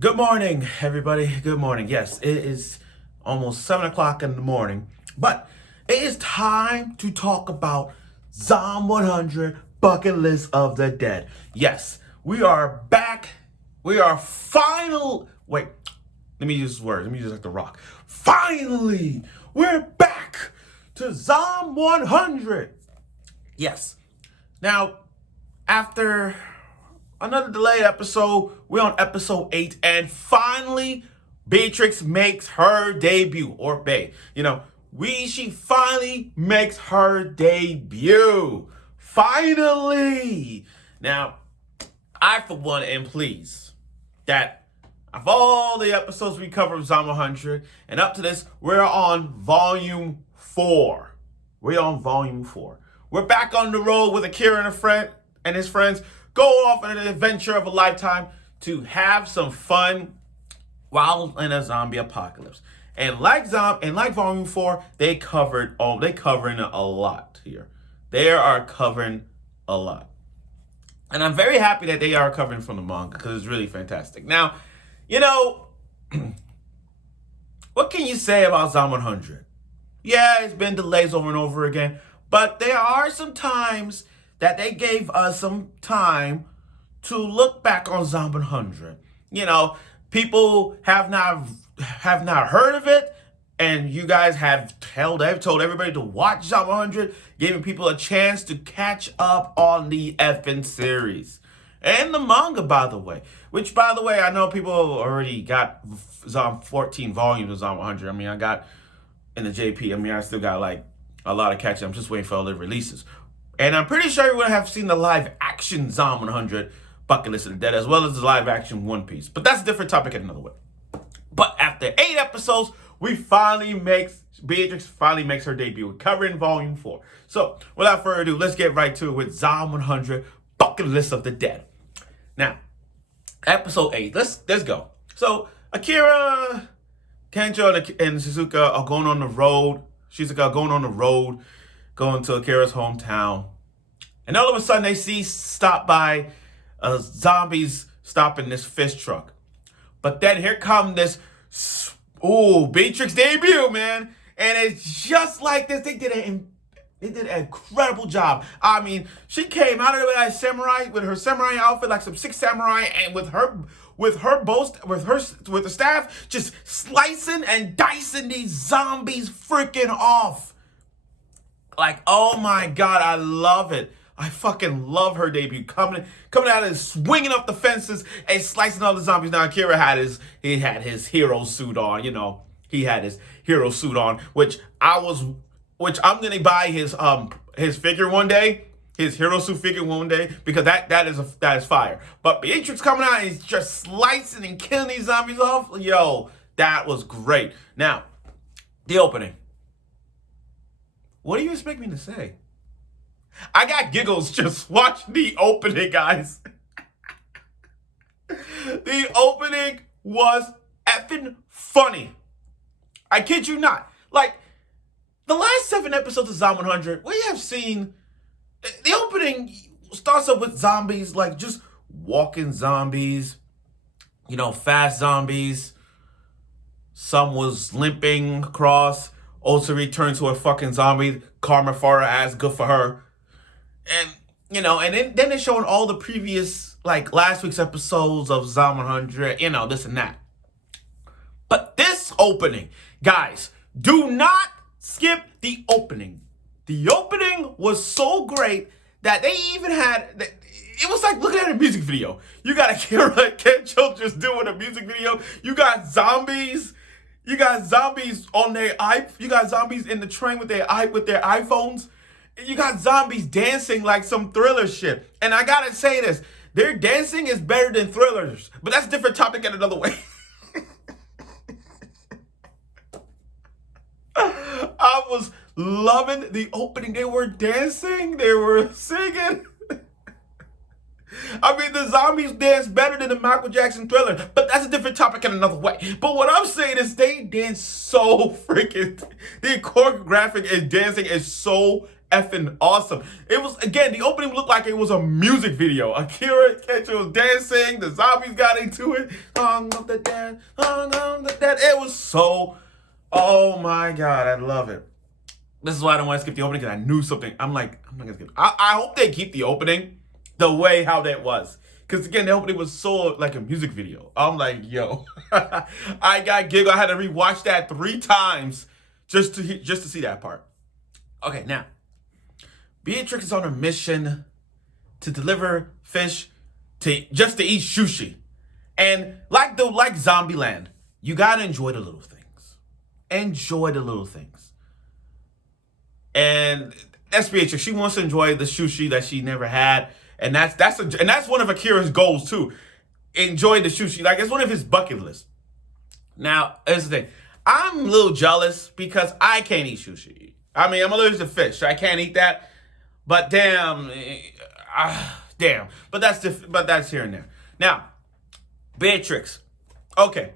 Good morning, everybody. Good morning. Yes, it is almost 7 o'clock in the morning, but it is time to talk about Zom 100 Bucket List of the Dead. Yes, we are back. We are final. Wait, let me use words. Let me use like the rock. Finally, we're back to Zom 100. Yes. Now, after another delayed episode, we're on episode 8, and finally, Beatrix makes her debut, or Bay. She finally makes her debut. Finally! Now, I, for one, am pleased that of all the episodes we covered of Zom 100, and up to this, we're on volume 4. We're on volume 4. We're back on the road with Akira and his friends go off on an adventure of a lifetime to have some fun while in a zombie apocalypse. And like Volume 4, they covering a lot here. They are covering a lot. And I'm very happy that they are covering from the manga because it's really fantastic. Now, what can you say about Zom 100? Yeah, it's been delays over and over again, but there are some times that they gave us some time to look back on Zom 100. People have not heard of it, and you guys have told everybody to watch Zom 100, giving people a chance to catch up on the effing series. And the manga, by the way. Which, by the way, I know people already got Zom 14 volumes of Zom 100. I got in the JP. I still got like a lot of catching. I'm just waiting for all the releases. And I'm pretty sure everyone have seen the live action Zom 100 Bucket List of the Dead, as well as the live action One Piece. But that's a different topic in another way. But after 8 episodes, Beatrix finally makes her debut, covering volume 4. So without further ado, let's get right to it with Zom 100 Bucket List of the Dead. Now, episode 8. Let's go. So Akira, Kenjo, and Shizuka are going on the road. Going to Akira's hometown. And all of a sudden they see stopped by zombies stopping this fish truck. But then here come this Beatrix debut, man. And it's just like this. They did an incredible job. She came out of there with her samurai outfit, like some 6 samurai, and with the staff, just slicing and dicing these zombies freaking off. Like, oh my God, I love it. I fucking love her debut. Coming out and swinging up the fences and slicing all the zombies. Now, Akira had his hero suit on. He had his hero suit on, which I'm gonna buy his figure one day, his hero suit figure one day, because that is fire. But Beatrix coming out and just slicing and killing these zombies off. Yo, that was great. Now, the opening. What do you expect me to say? I got giggles just watching the opening, guys. The opening was effing funny. I kid you not. Like, the last 7 episodes of Zom 100, we have seen... The opening starts up with zombies, like just walking zombies. Fast zombies. Some was limping across. Also returned to a fucking zombie. Karma for her ass, good for her. And, and then they're showing all the previous, like, last week's episodes of Zom 100, this and that. But this opening, guys, do not skip the opening. The opening was so great that they even had, it was like looking at a music video. You got Akira and Kencho just doing a music video. You got zombies. You got zombies you got zombies in the train with their iPhones. You got zombies dancing like some Thriller shit. And I gotta say this, their dancing is better than Thriller's. But that's a different topic in another way. I was loving the opening. They were dancing. They were singing. The zombies dance better than the Michael Jackson Thriller, but that's a different topic in another way. But what I'm saying is they dance so freaking... The choreographic and dancing is so effing awesome. It was, again, the opening looked like it was a music video. Akira Kencho was dancing, the zombies got into it. Song of the dead, song of the dead. It was so, oh my God, I love it. This is why I don't want to skip the opening, because I knew something. I'm not gonna skip. I hope they keep the opening the way how that was. Because again, the opening was so like a music video. I'm like, yo, I got giggle. I had to rewatch that 3 times just to see that part. Okay, now, Beatrix is on a mission to deliver fish to eat sushi. And like Zombieland, you gotta enjoy the little things. Enjoy the little things. And that's Beatrix. She wants to enjoy the sushi that she never had. And that's one of Akira's goals too. Enjoy the sushi. Like, it's one of his bucket lists. Now, here's the thing. I'm a little jealous because I can't eat sushi. I mean, I'm allergic to fish, so I can't eat that. But damn. But that's here and there. Now, Beatrix. Okay.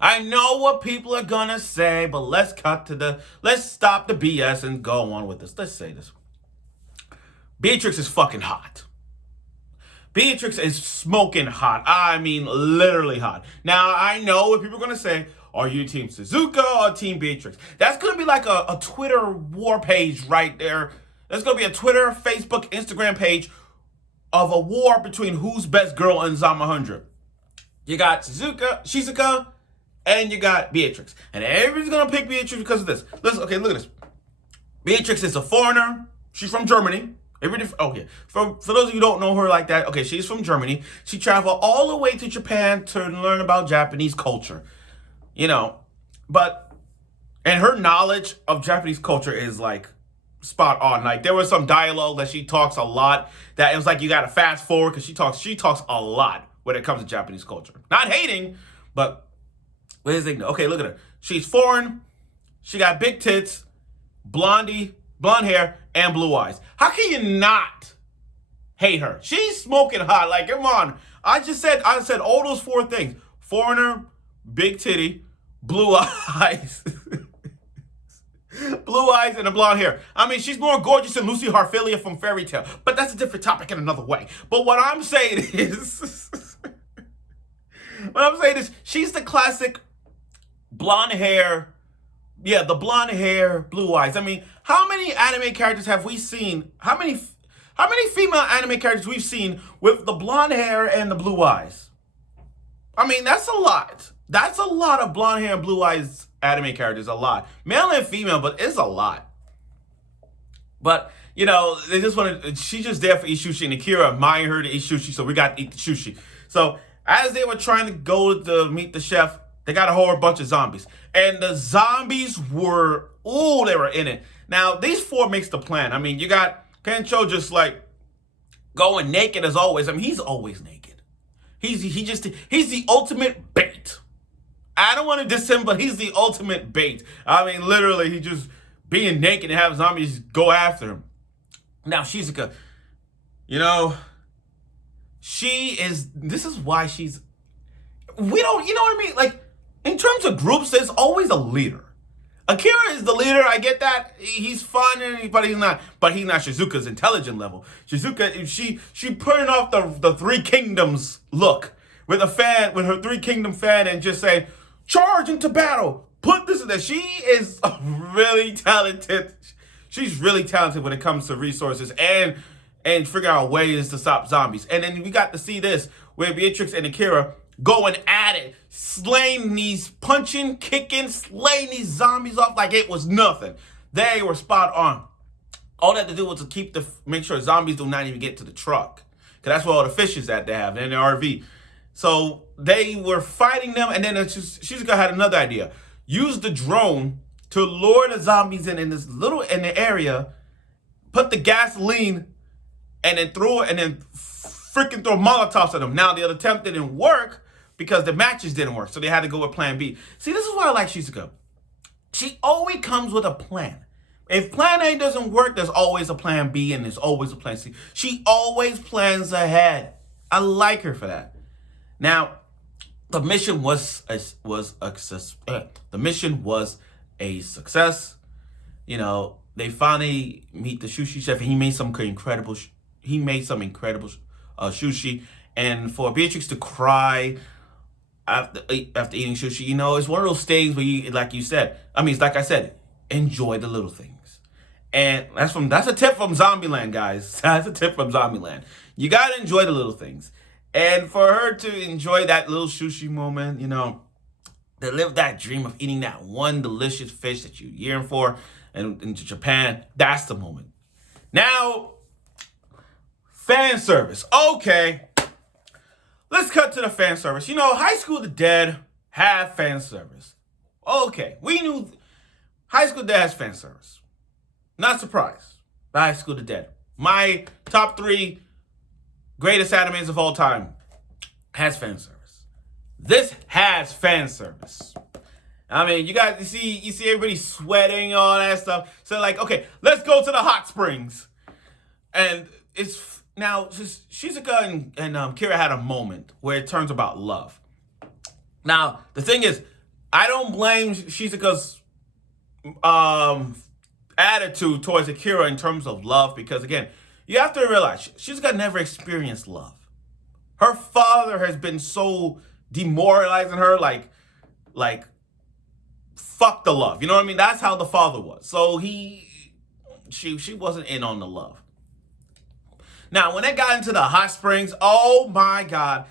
I know what people are gonna say, but let's stop the BS and go on with this. Let's say this. Beatrix is fucking hot. Beatrix is smoking hot. I mean, literally hot. Now, I know what people are going to say. Are you Team Suzuka or Team Beatrix? That's going to be like a Twitter war page right there. There's going to be a Twitter, Facebook, Instagram page of a war between who's best girl in Zom 100. You got Shizuka, and you got Beatrix. And everybody's going to pick Beatrix because of this. Listen, okay, look at this. Beatrix is a foreigner. She's from Germany. For those of you who don't know her like that, okay, she's from Germany. She traveled all the way to Japan to learn about Japanese culture. You know, and her knowledge of Japanese culture is like spot on. Like, there was some dialogue that she talks a lot that it was like you gotta fast forward because she talks a lot when it comes to Japanese culture. Not hating, but what is it? Okay, look at her. She's foreign. She got big tits, blonde hair, and blue eyes. How can you not hate her? She's smoking hot. Like, come on. I said all those 4 things. Foreigner, big titty, blue eyes. Blue eyes and a blonde hair. I mean, she's more gorgeous than Lucy Harfilia from Fairy Tale. But that's a different topic in another way. But what I'm saying is... she's the classic blonde hair... Yeah, the blonde hair, blue eyes. I mean, how many anime characters have we seen? How many female anime characters we've seen with the blonde hair and the blue eyes? I mean, that's a lot. That's a lot of blonde hair and blue eyes anime characters. A lot. Male and female, but it's a lot. But, you know, she's just there for eat sushi, and Akira admired her to eat sushi, so we got to eat the sushi. So, as they were trying to go to meet the chef, they got a whole bunch of zombies. And the zombies were in it. Now, these 4 makes the plan. I mean, you got Kencho just like going naked as always. I mean, he's always naked. He's the ultimate bait. I don't want to diss him, but he's the ultimate bait. I mean, literally, he just being naked and have zombies go after him. Now, Shizuka, you know, this is why you know what I mean? Like, in terms of groups, there's always a leader. Akira is the leader. I get that. He's fun, but he's not. But he's not Shizuka's intelligent level. Shizuka, she putting off the 3 Kingdoms look with her 3 Kingdom fan, and just saying, charge into battle. Put this in there. She is really talented. She's really talented when it comes to resources and figure out ways to stop zombies. And then we got to see this where Beatrix and Akira going at it, punching, kicking, slaying these zombies off like it was nothing. They were spot on. All they had to do was to make sure zombies do not even get to the truck, because that's where all the fish is that they have in the RV. So they were fighting them, and then Shizuka had another idea: use the drone to lure the zombies in the area, put the gasoline, and then freaking throw Molotovs at them. Now the other attempt didn't work because the matches didn't work, so they had to go with plan B. See, this is why I like Shizuka. She always comes with a plan. If plan A doesn't work, there's always a plan B, and there's always a plan C. She always plans ahead. I like her for that. Now, the mission was a success. they finally meet the sushi chef, and he made some incredible. He made some incredible sushi, and for Beatrix to cry after eating sushi, it's one of those things where you, like you said, it's like I said, enjoy the little things, and that's a tip from Zombieland, guys. That's a tip from Zombieland. You gotta enjoy the little things, and for her to enjoy that little sushi moment, to live that dream of eating that one delicious fish that you yearn for, and into Japan, that's the moment. Now, fan service. Okay. Let's cut to the fan service. High School of the Dead have fan service. Okay. We knew High School of the Dead has fan service. Not surprised. High School of the Dead. My top 3 greatest animes of all time has fan service. This has fan service. You see everybody sweating, all that stuff. So okay, let's go to the hot springs. And it's now Shizuka and Kira had a moment where it turns about love. Now, the thing is, I don't blame Shizuka's attitude towards Akira in terms of love, because again, you have to realize Shizuka never experienced love. Her father has been so demoralizing her, like fuck the love. You know what I mean? That's how the father was. So she wasn't in on the love. Now, when they got into the hot springs, oh my God.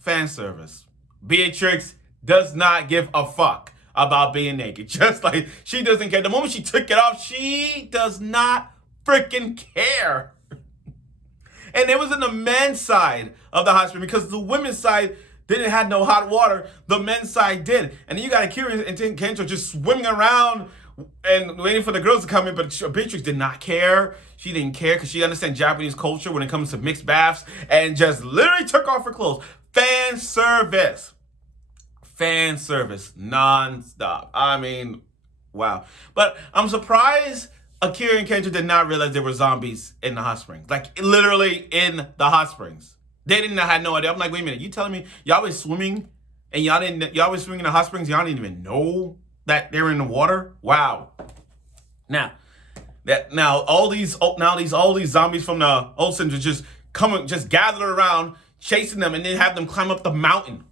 Fan service. Beatrix does not give a fuck about being naked. Just like she doesn't care. The moment she took it off, she does not freaking care. And it was in the men's side of the hot spring, because the women's side didn't have no hot water. The men's side did. And then you got Akira and Kento just swimming around and waiting for the girls to come in. But Beatrix did not care. She didn't care because she understands Japanese culture when it comes to mixed baths, and just literally took off her clothes. Fan service. Fan service. Non-stop. Wow. But I'm surprised Akira and Kento did not realize there were zombies in the hot springs. Like, literally in the hot springs. They didn't have no idea. I'm like, wait a minute, you telling me y'all was swimming and y'all was swimming in the hot springs, y'all didn't even know that they were in the water? Wow. Now all these zombies from the Olsens are just coming, just gathered around, chasing them, and then have them climb up the mountain.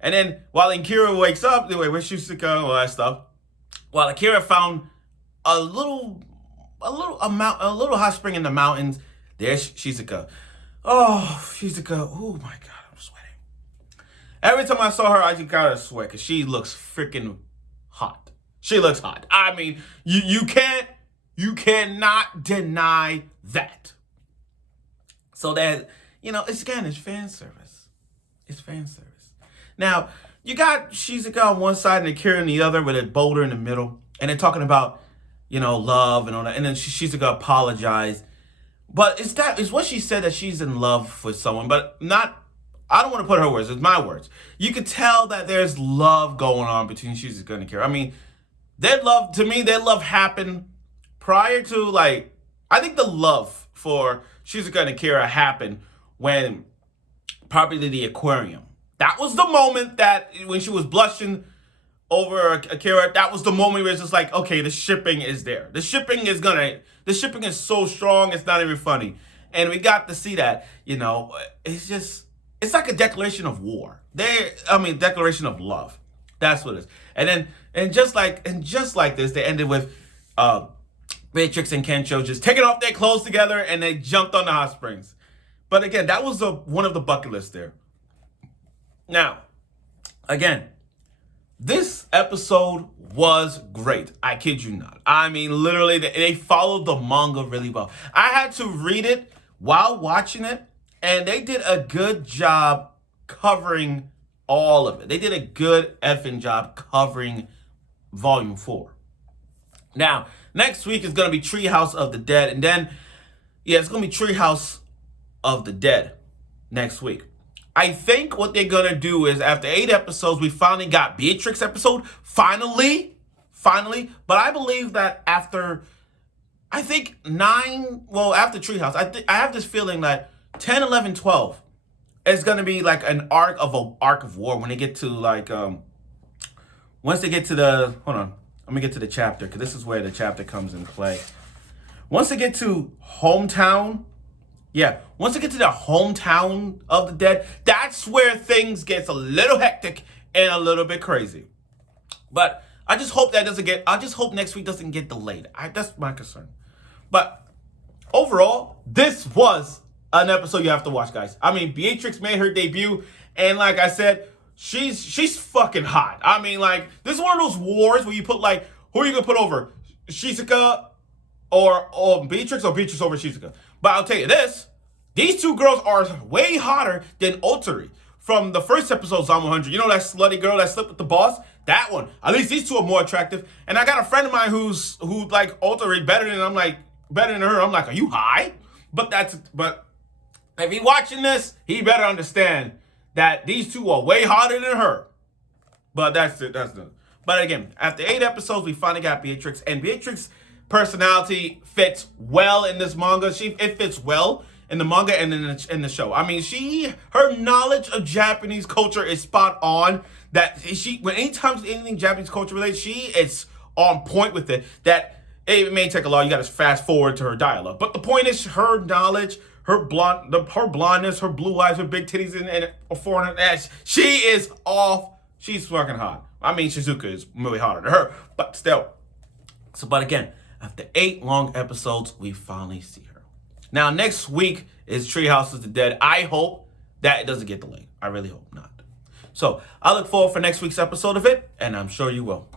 And then while Akira wakes up, where's Shizuka, all that stuff, while Akira found a little hot spring in the mountains, there's Shizuka. Oh, Shizuka. Oh my God, I'm sweating. Every time I saw her, I just got to sweat because she looks freaking hot. She looks hot. You cannot deny that. So that, it's fan service. It's fan service. Now, you got Shizuka on one side and Akira on the other with a boulder in the middle, and they're talking about, love and all that. And then Shizuka apologized. But it's what she said, that she's in love with someone, but not, I don't want to put her words, it's my words. You could tell that there's love going on between Shizuka and Akira. Their love happened prior to, I think the love for Shizuka and Akira happened when, probably the aquarium. That was the moment that, when she was blushing over Akira, that was the moment where it's just like, okay, the shipping is there. The shipping is so strong, it's not even funny. And we got to see that, it's like a declaration of war. Declaration of love. That's what it is. And just like this, they ended with Beatrix and Kensho just taking off their clothes together, and they jumped on the hot springs. But again, that was one of the bucket lists there. Now, again, this episode was great. I kid you not. Literally, they followed the manga really well. I had to read it while watching it, and they did a good job covering all of it. They did a good effing job covering Volume 4. Now, next week is going to be Treehouse of the Dead, and then, it's going to be Treehouse of the Dead next week. I think what they're going to do is, after 8 episodes, we finally got Beatrix episode. Finally. But I believe that after Treehouse, I have this feeling that 10, 11, 12 is going to be like an arc of war when they get to once they get to hold on. let me get to the chapter, because this is where the chapter comes into play. Once they get to hometown, once they get to the hometown of the dead, that's where things gets a little hectic and a little bit crazy. But I just hope I just hope next week doesn't get delayed. That's my concern. But overall, this was an episode you have to watch, guys. I mean, Beatrix made her debut, and like I said, she's fucking hot. I mean, like, this is one of those wars where you put, like, who are you gonna put over? Shizuka or Beatrix, or Beatrix over Shizuka? But I'll tell you this, these two girls are way hotter than Otari from the first episode of Zom 100. You know that slutty girl that slept with the boss? That one. At least these two are more attractive. And I got a friend of mine who like Otari better than her. I'm like, are you high? But if he's watching this, he better understand that these two are way hotter than her. But that's it. But again, after 8 episodes, we finally got Beatrix, and Beatrix's personality fits well in this manga. It fits well in the manga and in the show. I mean, her knowledge of Japanese culture is spot on. When anytime anything Japanese culture related, she is on point with it. That it may take a lot. You got to fast forward to her dialogue. But the point is, her knowledge, her blondness, her blue eyes, her big titties, and a foreign ass. She is off. She's fucking hot. I mean, Shizuka is really hotter than her, but still. But again, after 8 long episodes, we finally see her. Now, next week is Treehouse of the Dead. I hope that it doesn't get delayed. I really hope not. So, I look forward for next week's episode of it, and I'm sure you will.